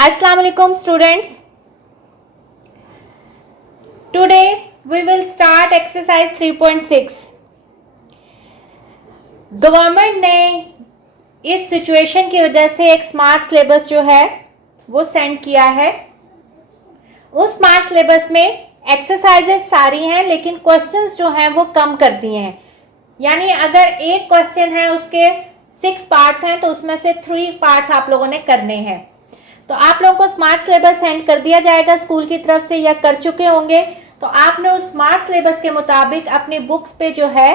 Assalamu alaikum students. Today we will start exercise 3.6. Government ने इस situation की वजह से एक स्मार्ट सिलेबस जो है वो सेंड किया है। उस स्मार्ट सिलेबस में एक्सरसाइजेस सारी हैं लेकिन क्वेश्चंस जो हैं वो कम कर दिए हैं। यानी अगर एक क्वेश्चन है उसके 6 पार्ट्स हैं तो उसमें से 3 पार्ट्स आप लोगों ने करने हैं। तो आप लोगों को स्मार्ट सिलेबस सेंड कर दिया जाएगा स्कूल की तरफ से या कर चुके होंगे। तो आपने उस स्मार्ट सिलेबस के मुताबिक अपनी बुक्स पे जो है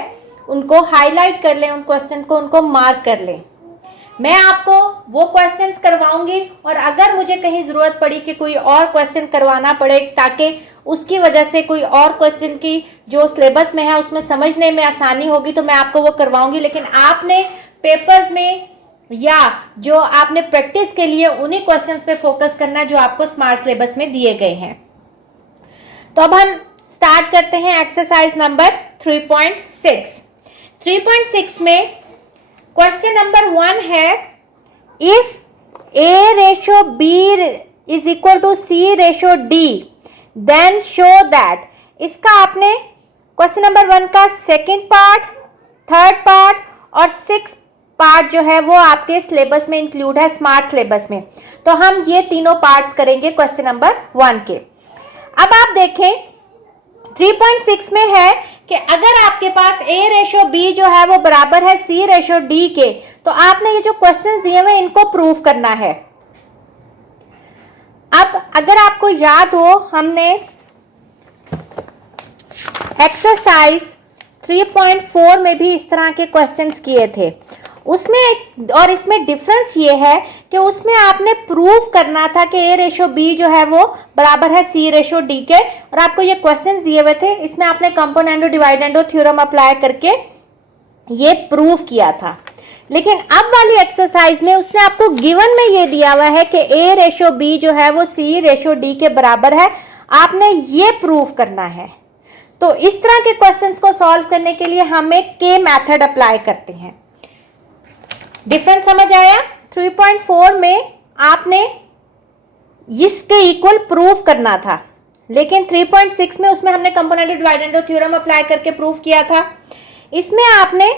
उनको हाईलाइट कर लें, उन क्वेश्चन को उनको मार्क कर लें। मैं आपको वो क्वेश्चंस करवाऊंगी और अगर मुझे कहीं ज़रूरत पड़ी कि कोई और क्वेश्चन करवाना पड़े ताकि उसकी वजह से कोई और क्वेश्चन की जो सिलेबस में है उसमें समझने में आसानी होगी तो मैं आपको वो करवाऊंगी। लेकिन आपने पेपर्स में या जो आपने प्रैक्टिस के लिए उन्हीं क्वेश्चंस पे फोकस करना जो आपको स्मार्ट सिलेबस में दिए गए हैं। तो अब हम स्टार्ट करते हैं एक्सरसाइज नंबर 3.6। 3.6 में क्वेश्चन नंबर 1 है, if A ratio B is equal to C ratio D then show that. इसका आपने क्वेश्चन नंबर 1 का सेकेंड पार्ट, थर्ड पार्ट और 6 पार्ट जो है वो आपके सिलेबस में इंक्लूड है स्मार्ट सिलेबस में। तो हम ये तीनों पार्ट्स करेंगे क्वेश्चन नंबर 1 के। अब आप देखें 3.6 में है कि अगर आपके पास A रेशो B जो है वो बराबर है C रेशो D के, तो आपने ये जो क्वेश्चंस दिए हुए इनको प्रूव करना है। अब अगर आपको याद हो हमने एक्सरसाइज 3.4 में भी इस तरह के क्वेश्चंस किए थे। उसमें और इसमें डिफरेंस ये है कि उसमें आपने प्रूव करना था कि A रेशो B जो है वो बराबर है C रेशो D के, और आपको ये क्वेश्चंस दिए हुए थे। इसमें आपने कंपोनेंडो डिवाइडेंडो थ्योरम अप्लाई करके ये प्रूव किया था। लेकिन अब वाली एक्सरसाइज में उसने आपको गिवन में ये दिया हुआ है कि A रेशो B जो है वो C रेशो D के बराबर है। आपने ये प्रूव करना है। तो इस तरह के क्वेश्चंस को सॉल्व करने के लिए हम एक K मेथड अप्लाई करते हैं। डिफरेंस समझ आया? 3.4 में आपने इसके इक्वल प्रूफ करना था, लेकिन 3.6 में उसमें हमने कंपोनेंडो डिवाइडेंडो थ्योरम अप्लाई करके प्रूफ किया था। इसमें आपने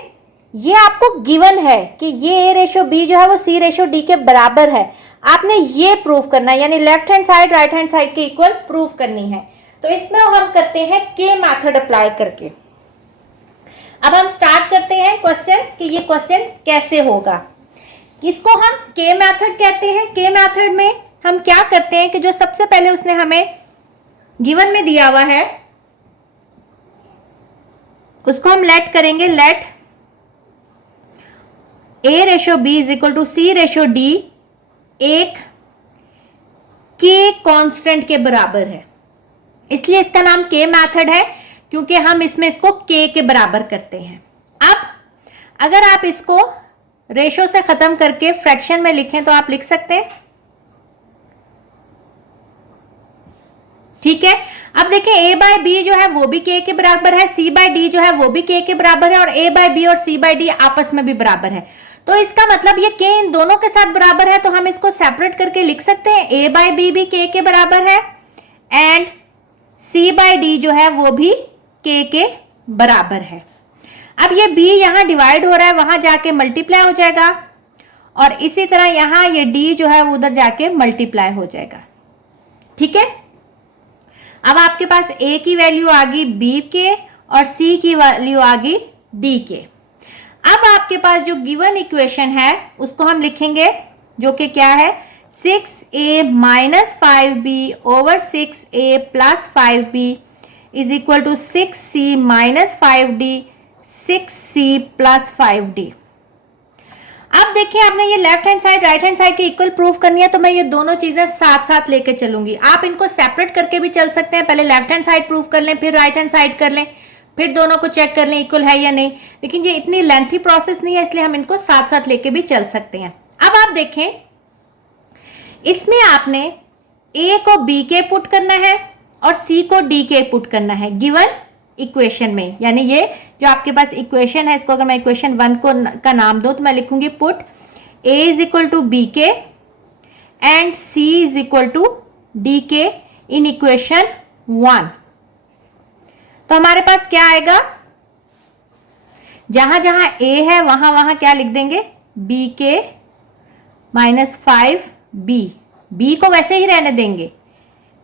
ये आपको गिवन है कि ये A रेशो B जो है वो C रेशो D के बराबर है। आपने ये प्रूफ करना है, यानी left hand side right hand side के इक्वल प्रूफ करनी है। तो इसमें हम करते हैं K मेथड अप्लाई करके। अब हम स्टार्ट करते हैं क्वेश्चन कि ये क्वेश्चन कैसे होगा। इसको हम K मेथड कहते हैं। K मेथड में हम क्या करते हैं कि जो सबसे पहले उसने हमें गिवन में दिया हुआ है उसको हम लेट करेंगे। Let A ratio B is equal to C ratio D एक K कांस्टेंट के बराबर है, इसलिए इसका नाम K मेथड है क्योंकि हम इसमें इसको K के बराबर करते हैं। अब अगर आप इसको रेशो से खत्म करके फ्रैक्शन में लिखें तो आप लिख सकते हैं, ठीक है। अब देखें A बाय B जो है वो भी K के बराबर है, C बाय D जो है वो भी K के बराबर है और A बाय B और C बाय D आपस में भी बराबर है। तो इसका मतलब ये K इन दोनों के साथ बराबर है, तो हम इसको सेपरेट करके लिख सकते हैं A बाय B भी K के बराबर है एंड C बाय D जो है वो भी K के बराबर है। अब ये B यहाँ डिवाइड हो रहा है, वहां जाके मल्टीप्लाई हो जाएगा और इसी तरह यहाँ ये D जो है वो उधर जाके मल्टीप्लाई हो जाएगा, ठीक है। अब आपके पास A की वैल्यू आ गई B के और C की वैल्यू आ गई D के। अब आपके पास जो गिवन इक्वेशन है उसको हम लिखेंगे जो कि क्या है, 6A minus 5B over 6A plus 5B is equal to 6C minus 5D 6C plus 5D। अब देखिए आपने ये left hand side right hand side के इक्वल प्रूफ करनी है, तो मैं ये दोनों चीजें साथ साथ लेके चलूंगी। आप इनको सेपरेट करके भी चल सकते हैं, पहले लेफ्ट हैंड साइड प्रूफ कर लें फिर राइट हैंड साइड कर लें, फिर दोनों को चेक कर लें इक्वल है या नहीं। लेकिन ये इतनी लेंथी प्रोसेस नहीं है, इसलिए हम इनको साथ साथ लेके भी चल सकते हैं। अब आप देखें इसमें आपने A को B के पुट करना है और C को D के पुट करना है गिवन इक्वेशन में। यानी ये जो आपके पास इक्वेशन है, इसको अगर मैं इक्वेशन 1 का नाम दूं तो मैं लिखूंगी put A is equal to B K and C is equal to DK in equation 1। तो हमारे पास क्या आएगा, जहां जहां A है वहां वहां क्या लिख देंगे, BK माइनस 5B, B को वैसे ही रहने देंगे,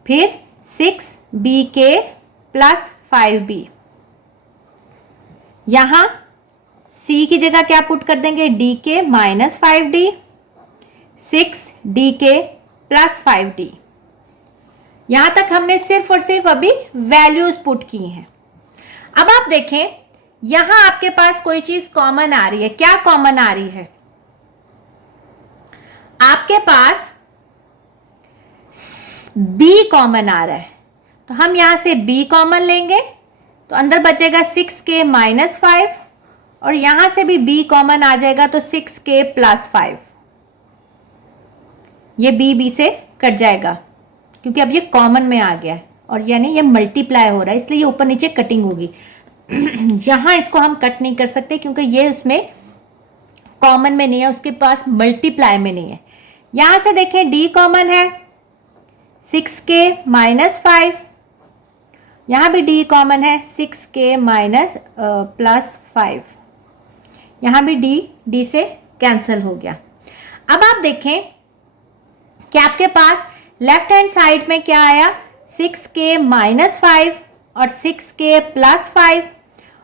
फिर 6BK प्लस 5B। यहां C की जगह क्या पुट कर देंगे, DK minus 5D, 6DK plus 5D। यहां तक हमने सिर्फ और सिर्फ अभी वैल्यूज पुट की हैं। अब आप देखें यहां आपके पास कोई चीज कॉमन आ रही है। क्या कॉमन आ रही है, आपके पास B कॉमन आ रहा है, तो हम यहां से B कॉमन लेंगे तो अंदर बचेगा 6K माइनस 5, और यहां से भी B कॉमन आ जाएगा तो 6K प्लस 5। ये B से कट जाएगा क्योंकि अब ये कॉमन में आ गया है, और यानी ये मल्टीप्लाई हो रहा है, इसलिए ये ऊपर नीचे कटिंग होगी। यहां इसको हम कट नहीं कर सकते क्योंकि ये उसमें कॉमन में नहीं है, उसके पास मल्टीप्लाई में नहीं है। यहां से देखें D कॉमन है, 6K माइनस 5, यहां भी D कॉमन है, 6K माइनस प्लस 5, यहां भी D से कैंसिल हो गया। अब आप देखें कि आपके पास लेफ्ट हैंड साइड में क्या आया, 6K माइनस 5 और 6K प्लस 5,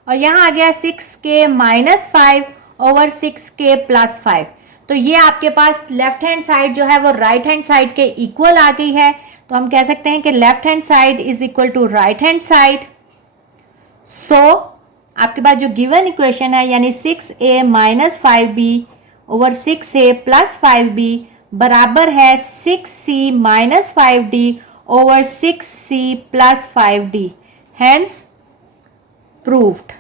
और यहां आ गया 6K minus 5 over 6K plus 5। तो ये आपके पास लेफ्ट हैंड साइड जो है वो राइट हैंड साइड के इक्वल आ गई है। तो हम कह सकते हैं कि left hand side is equal to right hand side. So आपके पास जो गिवन इक्वेशन है यानी 6A minus 5B over 6A plus 5B बराबर है 6C minus 5D over 6C plus 5D, hence proved.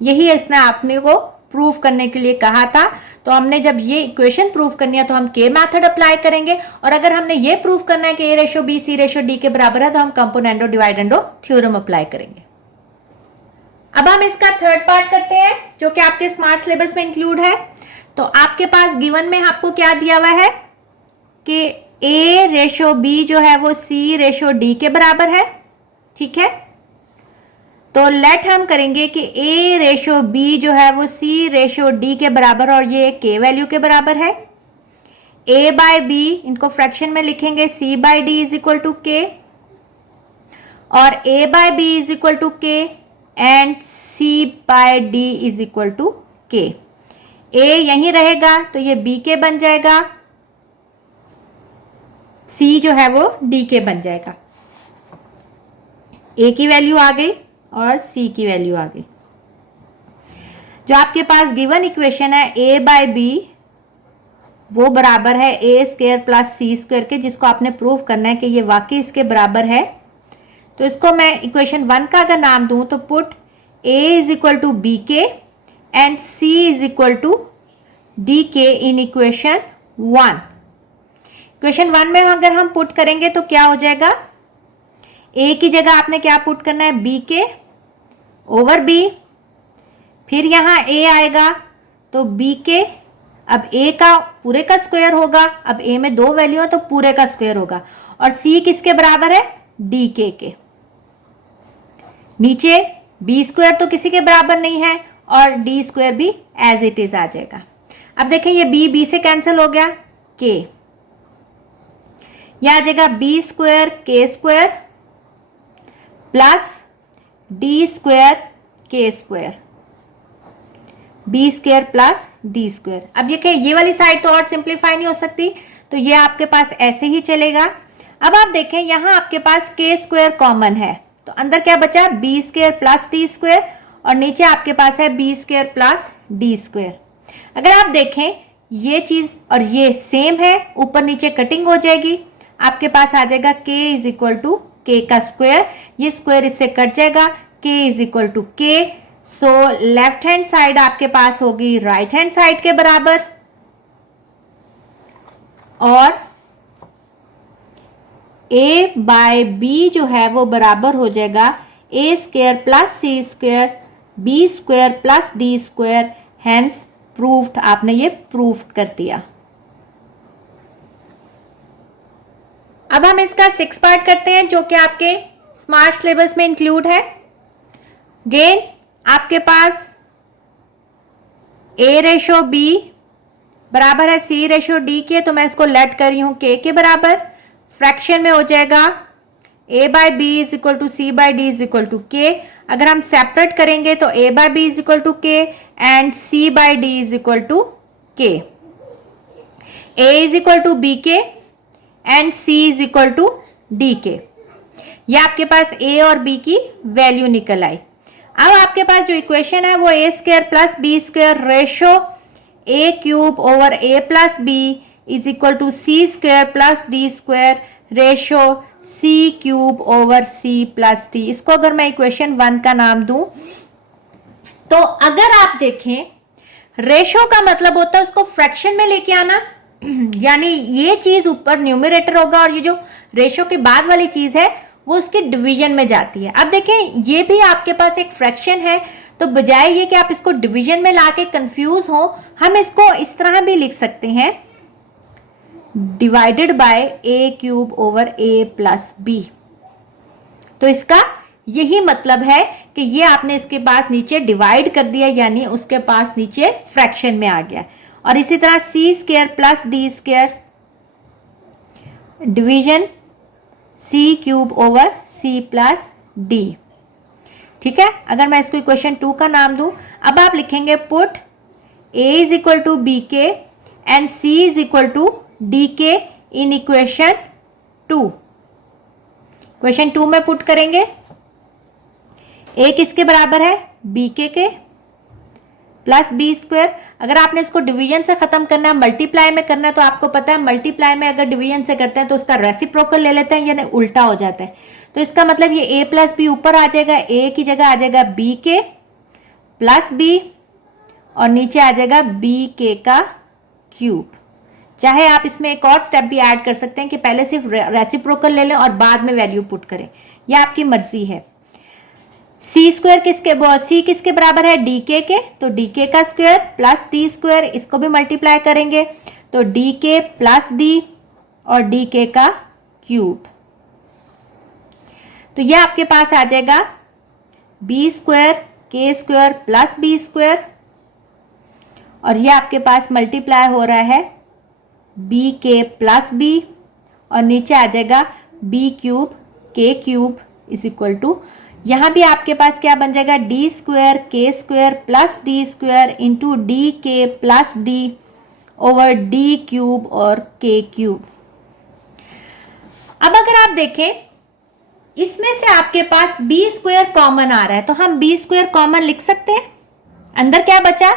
यही इसने आपने को प्रूव करने के लिए कहा था। तो हमने जब ये इक्वेशन प्रूव करनी है तो हम के मेथड अप्लाई करेंगे, और अगर हमने ये प्रूव करना है कि A ratio B C ratio D के बराबर है तो हम कंपोनेंडो डिवाइडेंडो थ्योरम अप्लाई करेंगे। अब हम इसका थर्ड पार्ट करते हैं जो कि आपके स्मार्ट सिलेबस में इंक्लूड है। तो आपके पास गिवन में आपको क्या दिया हुआ है कि A रेशो B जो है वो C रेशो D के बराबर है, ठीक है। तो लेट हम करेंगे कि A रेशो B जो है वो C रेशो D के बराबर, और ये K वैल्यू के बराबर है। A बाय B इनको फ्रैक्शन में लिखेंगे, C by D is equal to K, और A by B is equal to K and C by D is equal to K। A यहीं रहेगा तो ये B के बन जाएगा, C जो है वो D के बन जाएगा। A की वैल्यू आ गई और C की वैल्यू आ गई। जो आपके पास गिवन इक्वेशन है A बाय B वो बराबर है A square plus C square के, जिसको आपने प्रूव करना है कि ये वाकई इसके बराबर है। तो इसको मैं इक्वेशन 1 का अगर नाम दूं तो put A is equal to B के and C is equal to D के इन इक्वेशन 1। इक्वेशन 1 में अगर हम पुट करेंगे तो क्या हो जाएगा, A की जगह आपने क्या पुट करना है, B के ओवर B, फिर यहाँ A आएगा तो B के, अब A का पूरे का स्क्वायर होगा, अब A में 2 वैल्यू है तो पूरे का स्क्वायर होगा, और C किसके बराबर है, डी के। नीचे B स्क्वायर तो किसी के बराबर नहीं है और D स्क्वायर भी एज इट इज आ जाएगा। अब देखें ये B से कैंसिल हो गया, K यह आ जाएगा B square K square plus D square K square, B square plus D square. अब ये वाली साइड तो और सिंप्लीफाई नहीं हो सकती, तो ये आपके पास ऐसे ही चलेगा। अब आप देखें यहां आपके पास K स्क्वायर कॉमन है, तो अंदर क्या बचा, B square plus D square, और नीचे आपके पास है B square plus D square. अगर आप देखें ये चीज और ये सेम है, ऊपर नीचे कटिंग हो जाएगी, आपके पास आ जाएगा K is equal to K का स्क्वायर, ये स्क्वायर इससे कट जाएगा, K is equal to K। So left hand side आपके पास होगी राइट हैंड साइड के बराबर, और A बाय B जो है वो बराबर हो जाएगा A square plus C square B square plus D square, hence proved. आपने ये प्रूव कर दिया। अब हम इसका 6 पार्ट करते हैं जो कि आपके स्मार्ट सिलेबस में इंक्लूड है। गेन आपके पास A/B बराबर है C/D के, तो मैं इसको लेट कर रही हूं K के बराबर। फ्रैक्शन में हो जाएगा A/B is equal to C/D is equal to K। अगर हम सेपरेट करेंगे तो A/B is equal to K and C/D is equal to K। A is equal to BK and C is equal to DK। ये आपके पास A और B की value निकल आई। अब आपके पास जो इक्वेशन है वो A² plus B² ratio A³ over A plus B is equal to C² plus D² ratio C³ over C plus D। इसको अगर मैं इक्वेशन 1 का नाम दूं तो अगर आप देखें रेशो का मतलब होता है उसको फ्रैक्शन में लेके आना, यानी ये चीज ऊपर न्यूमरेटर होगा और ये जो रेशो के बाद वाली चीज है वो उसके डिवीजन में जाती है। अब देखें ये भी आपके पास एक फ्रैक्शन है, तो बजाय ये कि आप इसको डिवीजन में लाके कंफ्यूज हो, हम इसको इस तरह भी लिख सकते हैं divided by A³ over A plus B। तो इसका यही मतलब है कि ये आपने इसके पास नीचे डिवाइड कर दिया, यानी उसके पास नीचे फ्रैक्शन में आ गया। और इसी तरह C² plus D² division C³ over C plus D। ठीक है, अगर मैं इसको इक्वेशन 2 का नाम दूं, अब आप लिखेंगे put A is equal to BK and C is equal to DK in equation 2। Equation 2 में पुट करेंगे A किसके बराबर है BK के प्लस B²। अगर आपने इसको डिवीजन से खत्म करना है, मल्टीप्लाई में करना है, तो आपको पता है मल्टीप्लाई में अगर डिवीजन से करते हैं तो उसका रेसिप्रोकल ले लेते हैं, यानी उल्टा हो जाता है। तो इसका मतलब ये A प्लस B ऊपर आ जाएगा, A की जगह आ जाएगा BK प्लस B और नीचे आ जाएगा BK का क्यूब। चाहे आप इसमें एक और स्टेप भी ऐड कर सकते हैं कि पहले सिर्फ रेसिप्रोकल ले लें और बाद में वैल्यू पुट करें, यह आपकी मर्जी है। C किसके बराबर है DK के, तो DK का स्क्वायर प्लस D², इसको भी मल्टीप्लाई करेंगे तो DK प्लस D और DK का क्यूब। तो ये आपके पास आ जाएगा B² K² प्लस B² और ये आपके पास मल्टीप्लाई हो रहा है BK प्लस B और नीचे आ जाएगा B³ K³ is equal to, यहां भी आपके पास क्या बन जाएगा D² K² plus D² into DK plus D over D³ और K³। अब अगर आप देखें इसमें से आपके पास B² कॉमन आ रहा है, तो हम B² कॉमन लिख सकते हैं। अंदर क्या बचा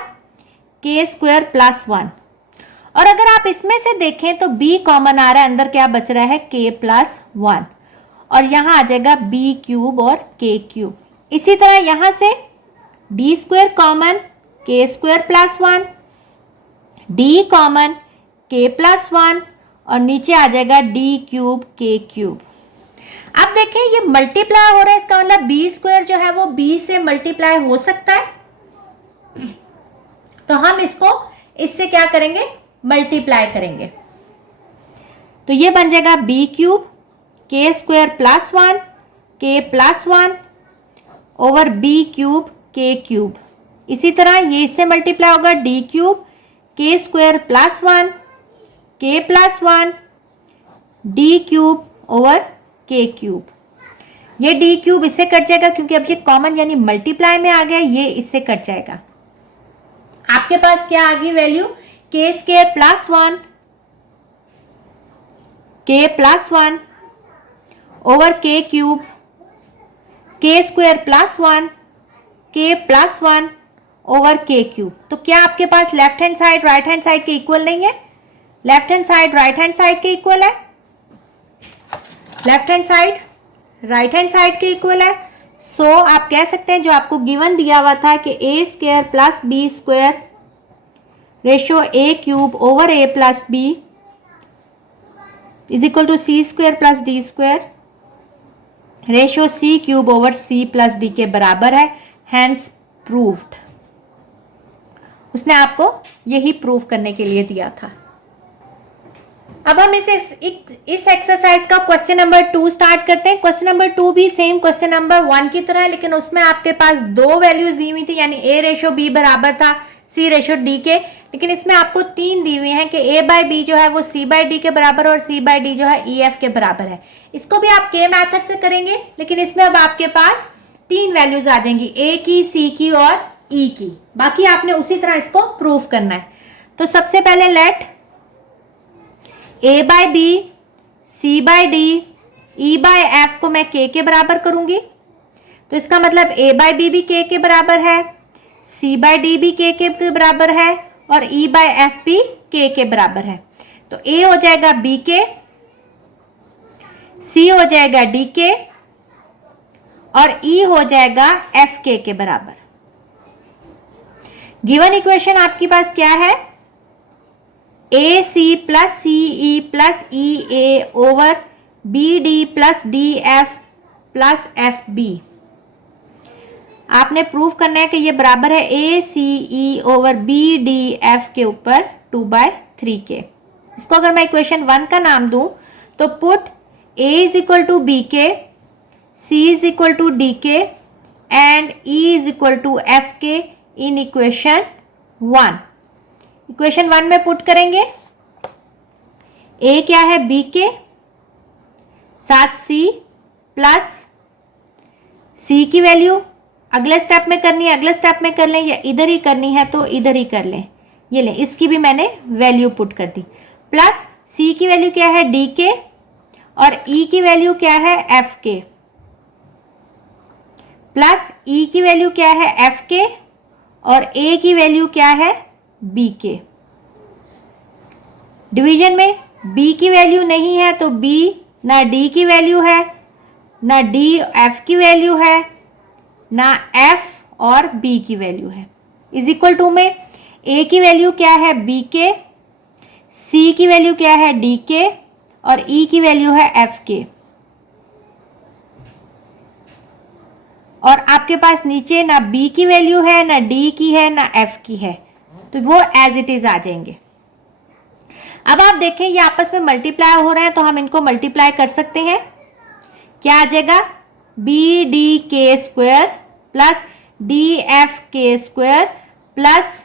K² प्लस 1। और अगर आप इसमें से देखें तो B कॉमन आ रहा है, अंदर क्या बच रहा है K प्लस 1 और यहां आ जाएगा B³ और K³। इसी तरह यहां से D² common K² plus 1, D common K plus 1 और नीचे आ जाएगा D³ K³। अब देखें ये मल्टीप्लाई हो रहा है, इसका मतलब B² जो है वो B से मल्टीप्लाई हो सकता है, तो हम इसको इससे क्या करेंगे मल्टीप्लाई करेंगे। तो ये बन जाएगा B³ K² plus 1 K plus 1 over B³ K³। इसी तरह ये इससे मल्टीप्लाई होगा D³ K² plus 1 K plus 1 D³ over K³। ये D³ इससे कट जाएगा क्योंकि अब ये कॉमन यानी मल्टीप्लाई में आ गया, ये इससे कट जाएगा। आपके पास क्या आ गई value K² plus 1 K plus 1 over K³ K² plus 1 K plus 1 over K³। तो क्या आपके पास left hand side right hand side के इक्वल नहीं है? Left hand side right hand side के इक्वल है, left hand side right hand side के इक्वल है। सो आप कह सकते हैं जो आपको गिवन दिया हुआ था कि A² plus B² ratio A³ over A plus B is equal to C² plus D² ratio C³ over C plus D के बराबर है, हैंस प्रूव्ड। उसने आपको यही प्रूव करने के लिए दिया था। अब हम इस एक्सरसाइज का क्वेश्चन नंबर 2 स्टार्ट करते हैं। क्वेश्चन नंबर 2 भी सेम क्वेश्चन नंबर 1 की तरह है, लेकिन उसमें आपके पास 2 वैल्यूज दी हुई थी, यानी a रेशो b बराबर था c रेशो d के। लेकिन इसमें आपको 3 दी हुई हैं कि a बाय b जो है वो c बाय d के बराबर और c बाय d जो है e f के बराबर है। इसको भी आप k मैथड से करेंगे, लेकिन इसमें अब आपके पास 3 वैल्यूज आ जाएंगी, a की, c की और e की। बाकी आपने उसी तरह इसको प्रूव करना है। तो सबसे पहले let a by b, c by d, e by f को मैं k के बराबर करूंगी। तो इसका मतलब a बाय b भी k के बराबर है, c बाय d भी k के बराबर है और e बाय f भी k के बराबर है। तो a हो जाएगा b के, c हो जाएगा d के और e हो जाएगा f के बराबर। गिवन इक्वेशन आपके पास क्या है, A C plus C E plus E A over B D plus D F plus F B. आपने प्रूव करना है कि ये बराबर है A C E over B D F के ऊपर 2/3 के। इसको अगर मैं इक्वेशन 1 का नाम दूं तो put a is equal to B k, c is equal to D k and e is equal to f k in equation 1। Equation 1 में पुट करेंगे, a क्या है b के, साथ c प्लस c की वैल्यू अगले स्टेप में करनी है, अगले स्टेप में कर लें, या इधर ही करनी है तो इधर ही कर लें। ये लें, इसकी भी मैंने वैल्यू पुट कर दी। प्लस c की वैल्यू क्या है d के और e की वैल्यू क्या है f के, प्लस e की वैल्यू क्या है f के और a की वैल्यू क्या है b के। डिवीजन में b की वैल्यू नहीं है तो b ना d की वैल्यू है, ना d f की वैल्यू है, ना f और b की वैल्यू है। इज इक्वल टू में a की वैल्यू क्या है b के, c की वैल्यू क्या है d के और e की वैल्यू है f के। और आपके पास नीचे ना b की वैल्यू है, ना d की है, ना f की है, तो वो एज इट इज आ जाएंगे। अब आप देखें ये आपस में मल्टीप्लाई हो रहे हैं, तो हम इनको मल्टीप्लाई कर सकते हैं। क्या आ जाएगा, b d k square plus D F k square plus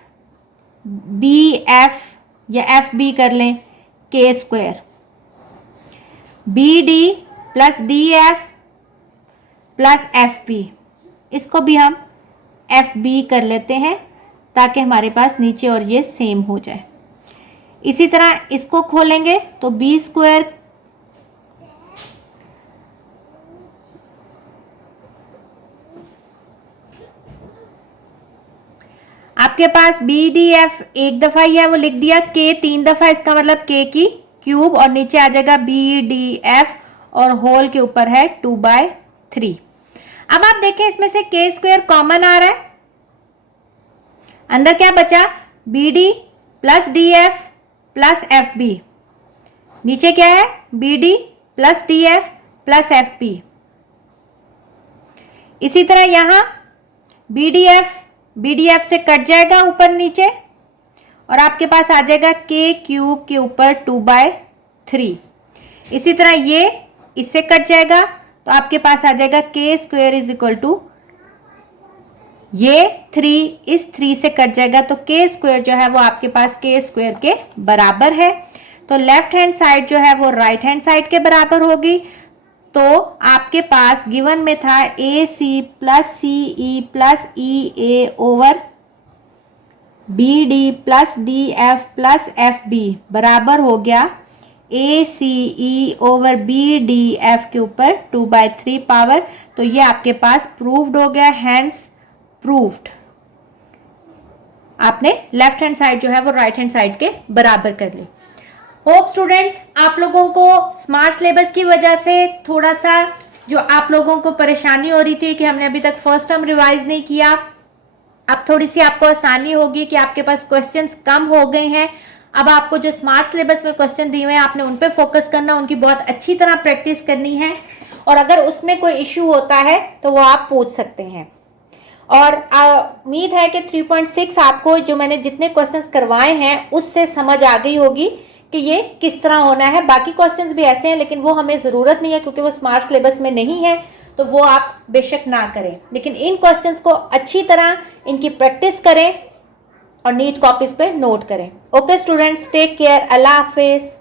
b f या एफ बी कर लें k square, b D plus D F plus F b. इसको भी हम एफ बी कर लेते हैं ताकि हमारे पास नीचे और ये सेम हो जाए। इसी तरह इसको खोलेंगे तो बी स्क्वायर आपके पास बी डी एफ एक दफा ही है वो लिख दिया, के 3 दफा, इसका मतलब के की क्यूब और नीचे आ जाएगा बी डी एफ और होल के ऊपर है 2/3। अब आप देखें इसमें से के स्क्वायर कॉमन आ रहा है, अंदर क्या बचा, b D plus D F plus F b, नीचे क्या है b D plus D F plus F b. इसी तरह यहां बी डी एफ से कट जाएगा ऊपर नीचे और आपके पास आ जाएगा के क्यूब के ऊपर 2/3। इसी तरह ये इससे कट जाएगा तो आपके पास आ जाएगा के स्क्वायर इज इक्वल टू, ये 3 इस 3 से कट जाएगा तो के स्क्वायर जो है वो आपके पास के स्क्वायर के बराबर है। तो लेफ्ट हैंड साइड जो है वो राइट हैंड साइड के बराबर होगी। तो आपके पास गिवन में था A C plus C E plus E A over B D plus D F plus F B बराबर हो गया A C E over B D F के ऊपर 2/3 पावर। तो ये आपके पास प्रूव्ड हो गया, हैंस प्रूव्ड। आपने लेफ्ट हैंड साइड जो है वो राइट हैंड साइड के बराबर कर ली। होप स्टूडेंट्स आप लोगों को स्मार्ट सिलेबस की वजह से थोड़ा सा जो आप लोगों को परेशानी हो रही थी कि हमने अभी तक फर्स्ट टर्म रिवाइज नहीं किया, अब थोड़ी सी आपको आसानी होगी कि आपके पास क्वेश्चंस कम हो गए हैं। अब आपको जो स्मार्ट सिलेबस में क्वेश्चन दिए हुए हैं आपने उन पे फोकस करना, उनकी बहुत अच्छी तरह प्रैक्टिस करनी है और अगर उसमें कोई इश्यू होता है तो वो आप पूछ सकते हैं। और उम्मीद है कि 3.6 आपको जो मैंने जितने क्वेश्चंस करवाए हैं उससे समझ आ गई होगी कि ये किस तरह होना है। बाकी क्वेश्चंस भी ऐसे हैं लेकिन वो हमें ज़रूरत नहीं है क्योंकि वो स्मार्ट सिलेबस में नहीं है, तो वो आप बेशक ना करें, लेकिन इन क्वेश्चंस को अच्छी तरह इनकी प्रैक्टिस करें और नीट कॉपीज पे नोट करें। ओके स्टूडेंट्स, टेक केयर, अल्लाह हाफिज़।